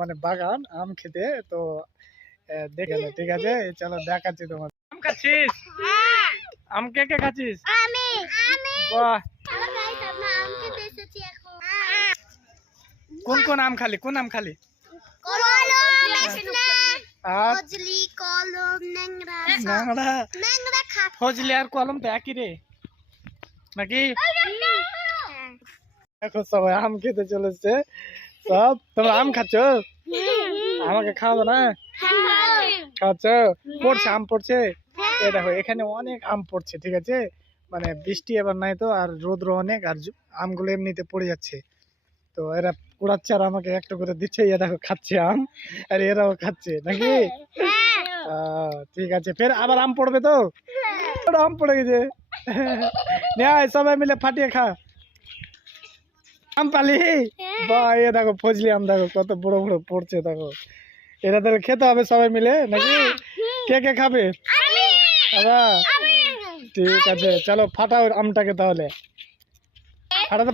মানে বাগান আম খেতে তো দেখে না, ঠিক আছে চলো দেখাচ্ছি তোমার। আম খাচ্ছিস? আম কে কে খাচ্ছিস? বাহ, কোন কোন আম খালি, কোন আম খালি? ফজলি আর কলম তো একই রে নাকি? দেখো সবাই আম খেতে চলেছে সব। তোমরা আম খাচ্ছ? আমাকে খাওয়াবে না? খাচ্ছ? পড়ছে আম পড়ছে। এ দেখো এখানে অনেক আম পড়ছে, ঠিক আছে, মানে বৃষ্টি এবার নাই তো, আর রোদ্র অনেক, আর আমগুলো এমনিতে পড়ে যাচ্ছে। তো এরা কুড়াচ্ছে আর আমাকে একটা করে দিচ্ছে। এ দেখো খাচ্ছে আম, আর এরাও খাচ্ছে নাকি? ঠিক আছে, ফের আবার আম পড়বে তো। আম পড়ে গেছে, সবাই মিলে ফাটিয়ে খা। আম পালি বা, এ দেখো ফজলি আম দেখো কত বড় বড় পড়ছে দেখো। এটা তাহলে খেতে হবে সবাই মিলে নাকি? কে কে খাবে? ঠিক আছে চলো ফাটাও আমটাকে তাহলে। ফাটাতে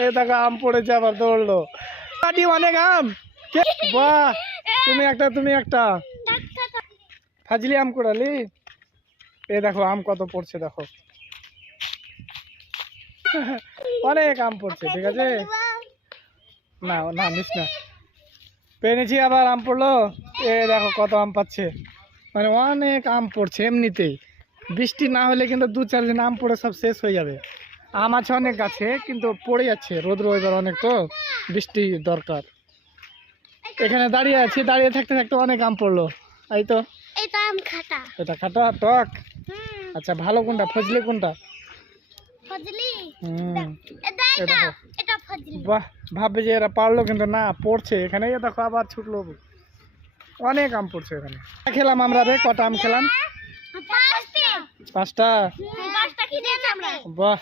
এই দেখো আম পড়েছে আবার দৌড়লো। পাটি অনেক আম। বাহ, তুমি একটা ফাজলি আম কুড়ালি। এ দেখো আম কত পড়ছে দেখো, অনেক আম পড়ছে, ঠিক আছে। না না মিস না, পেনেছি আবার আম পড়লো। এ দেখো কত আম পাচ্ছে, মানে অনেক আম পড়ছে এমনিতেই। বৃষ্টি না হলে কিন্তু 2-4 দিন আম পড়ে সব শেষ হয়ে যাবে। আম আছে অনেক গাছে কিন্তু পড়ে যাচ্ছে, রোদ এবার অনেক, তো বৃষ্টি দরকার। এখানে দাঁড়িয়ে আছি, দাঁড়িয়ে থাকতে থাকতে অনেক আম পড়লো। এই তো এটা খাটা টক। আচ্ছা ভালো কোনটা, ফজলি কোনটা? বাহ, ভাববে যে এরা পারলো কিন্তু না, পড়ছে এখানে। দেখো আবার ছুটলো, অনেক আম পড়ছে এখানে। খেলাম আমরা রে, কটা আম খেলাম? 5টা। বাহ,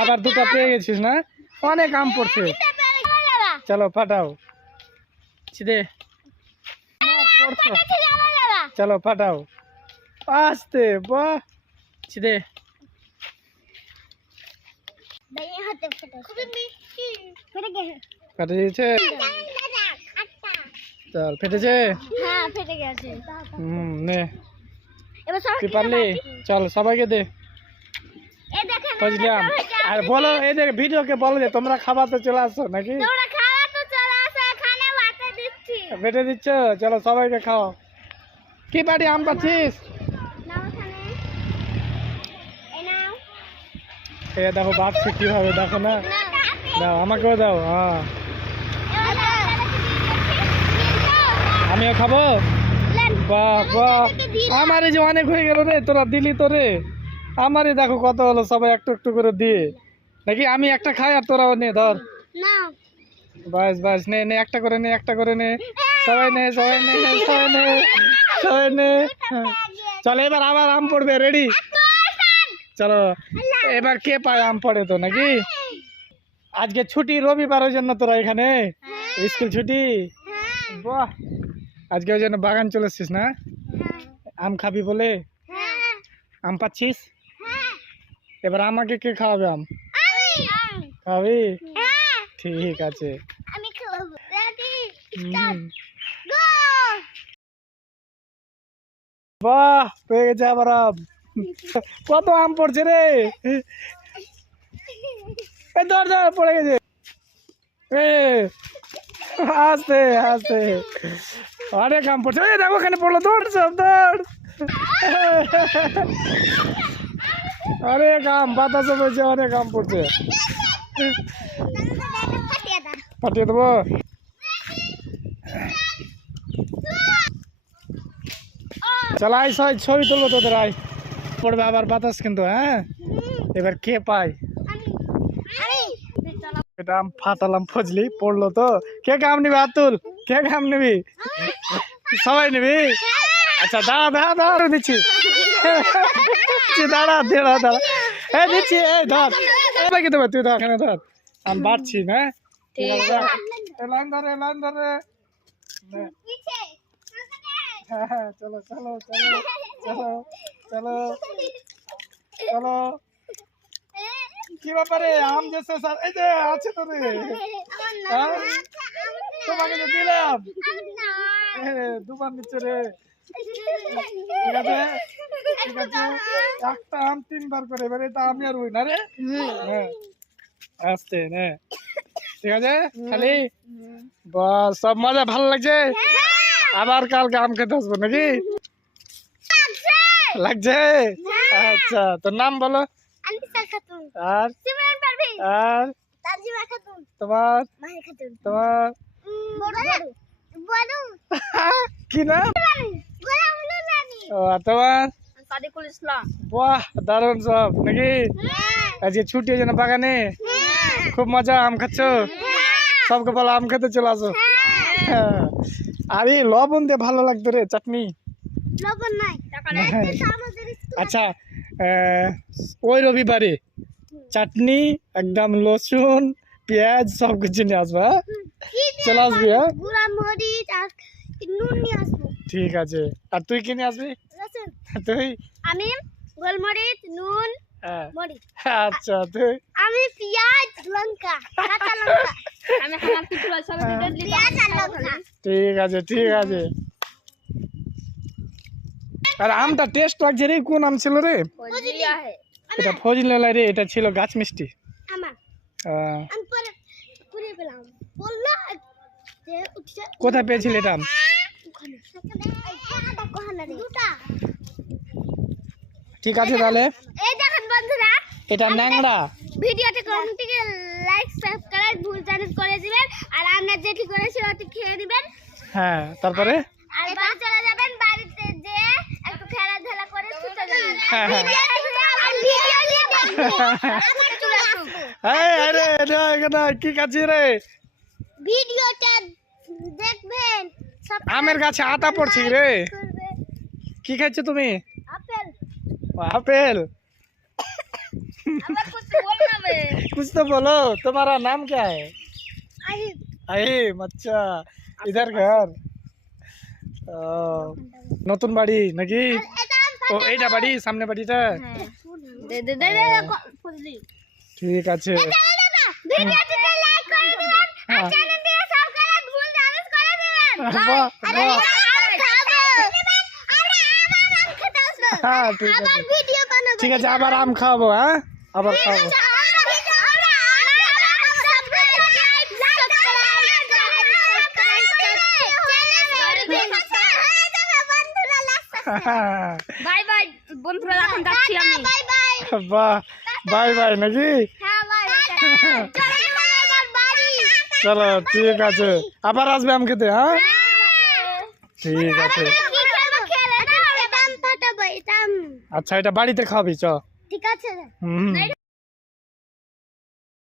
আবার 2টা পেয়ে গেছিস না? অনেক আম পড়ছে। চলো ফাটাও সিধে, চলো ফাটাও আস্তে। বাহ, সিধে ফেটে দিয়েছে। চল ফেটেছে। নে তুই পারলি, চল সবাইকে দে। বুঝলাম। আর বলো এই যে ভিডিওকে বলো যে তোমরা খাবার তো চলে আসছো নাকি? ফেটে দিচ্ছ, চলো সবাইকে খাও। কি পাটি আম পাচ্ছিস? এ দেখো বাচ্চা কিভাবে, দেখো না, দাও আমাকেও দাও। হ্যাঁ আমিও খাবো। বাহ বাহ, আমার এই যে অনেক হয়ে গেল রে, তোরা দিলি তো রে। আমারই দেখো কত হলো, সবাই একটু একটু করে দিয়ে নাকি? আমি একটা খাই আর তোরাও নে, ধর। বাস বাস, নে নে একটা করে নে, একটা করে নে, সবাই নে সবাই নে সবাই নে সবাই নে। চলো এবার আবার আম পড়বে, রেডি? চলো এবার কে পায় আম পড়ে তো নাকি? আজকে ছুটি রবিবারের জন্য তোরা এখানে স্কুল ছুটি। বাহ, আজকে ওই জন্য বাগান চলে এসছিস না? আম খাবি বলে আম পাচ্ছিস। এবার আমাকে কে খাওয়াবে আম? খাবি? ঠিক আছে। বাহ, পেয়ে গেছে আবার আম। কত আম পড়ছে রে, ধর ধর পড়ে গেছে। আস্তে আস্তে, অনেক আম পড়ছে। দেখো ওখানে পড়লো, দৌড় সব দৌড়। অনেক আম বাতাসে পড়ছে, অনেক আম পড়ছে। পাঠিয়ে দেবো। চল আয় ছবি তুলবো তোদের, আয় পড়বে আবার বাতাস কিন্তু। হ্যাঁ এবার কে পায়? এটা আম ফাটালাম, ফজলি পড়লো তো। কে আম নিবি? হাত তুল, কে আম নিবি? সবাই নিবি? আচ্ছা দাঁড়া দাঁড়া দাঁড়া দিচ্ছি, দাঁড়া দাঁড়া দাঁড়া, এই দিচ্ছি, এই ধর সবাইকে দেবো, তুই ধর এখানে ধর। আমি বাড়ছি না, লাইন ধরে লাইন ধরে। হ্যাঁ চলো চলো চলো চলো চলো চলো। কি ব্যাপারে আম যে শেষ, এই যে আছে তো রে। তোমাকে যে দিলাম দুবার নিচ্ছে রে। ঠিক আছে ঠিক আছে, একটা আম তিনবার করে, এবার এটা আমি আর ওই না রে। হ্যাঁ আসতে নে, ঠিক আছে খালি বাস, সব মজা ভালো লাগছে। আবার কালকে আম খেতে আসবো নাকি? লাগছে। আচ্ছা তোর নাম বলো। আর আর তোমার তোমার কি নাম? ও, আর তোমার? বাহ দারুণ সব নাকি? আজকে ছুটি হয়েছে না বাগানে? খুব মজা, আম খাচ্ছ? সবকে বলো আম খেতে চলে আসো। হ্যাঁ। আরে লবণ দিয়ে ভালো লাগতো রে চাটনি। আচ্ছা ওই রবিবারে চাটনি একদম লসুন পেঁয়াজ সব কিছু নিয়ে আসবো। হ্যাঁ চলে আসবি। হ্যাঁ ঠিক আছে। আর তুই কি নিয়ে আসবি? তুই? আমি গোলমরিচ নুন হ্যাঁ মরিচ। আচ্ছা তুই? আমি পেঁয়াজ লঙ্কা কাঁচা লঙ্কা। আমি পেঁয়াজ আর লঙ্কা। ঠিক আছে ঠিক আছে। আর আমটা টেস্ট লাগছে রে, কোন আম ছিল রে? এটা ফজলিয়া রে, এটা ছিল গাছ মিষ্টি। আমার আমি পরে পুরে পেলাম বললো যে উঠছে কোথায় পেয়েছিল এটা আম? দুটা। ঠিক আছে তাহলে এই দেখেন বন্ধুরা, এটা ন্যাংড়া। ভিডিওটি কোন থেকে লাইক সাবস্ক্রাইব ভুল জানি করে দিবেন, আর আমরা যেটি করেছি ওটি খেয়ে দিবেন। হ্যাঁ তারপরে আর বাড়ি চলে যাবেন, বাড়িতে যে একটু খেলাধুলা করে শুতে যাবেন। হ্যাঁ, হ্যাঁ। আর ভিডিওটি আমার চলে আসুন। এই আরে এটা এখানে কি খাচ্ছি রে? ভিডিওটা দেখবেন। আমের গাছে আতা পড়ছি রে। করবেন। কি খাচ্ছ তুমি? Apple apple. আবার कुछ बोलना बे। कुछ तो बोलो, तुम्हारा नाम क्या है? आई আহিম। আচ্ছা ইধার ঘর। ও, নতুন বাড়ি নাকি? ও এইটা বাড়ি, সামনে বাড়িটা। दे दे दे दे फुल्ली। ঠিক আছে। ভিডিওটিতে লাইক করে দিবেন আর চ্যানেলটি সাবস্ক্রাইব ভুল জানি করে দিবেন। বাহ বাহ। হ্যাঁ ঠিক আছে আবার ভিডিও বানাবো। ঠিক আছে, আবার আম খাওয়াবো। হ্যাঁ আবার খাওয়াবো। বাই বাই বন্ধুরা, এখন যাচ্ছি আমি। Bye bye. বাহ বাই বাই নাকি? হ্যাঁ বাই। চলো ঠিক আছে, আবার আসবে আম খেতে। হ্যাঁ ঠিক আছে। আচ্ছা এটা বাড়িতে খাবি চ। ঠিক আছে। হুম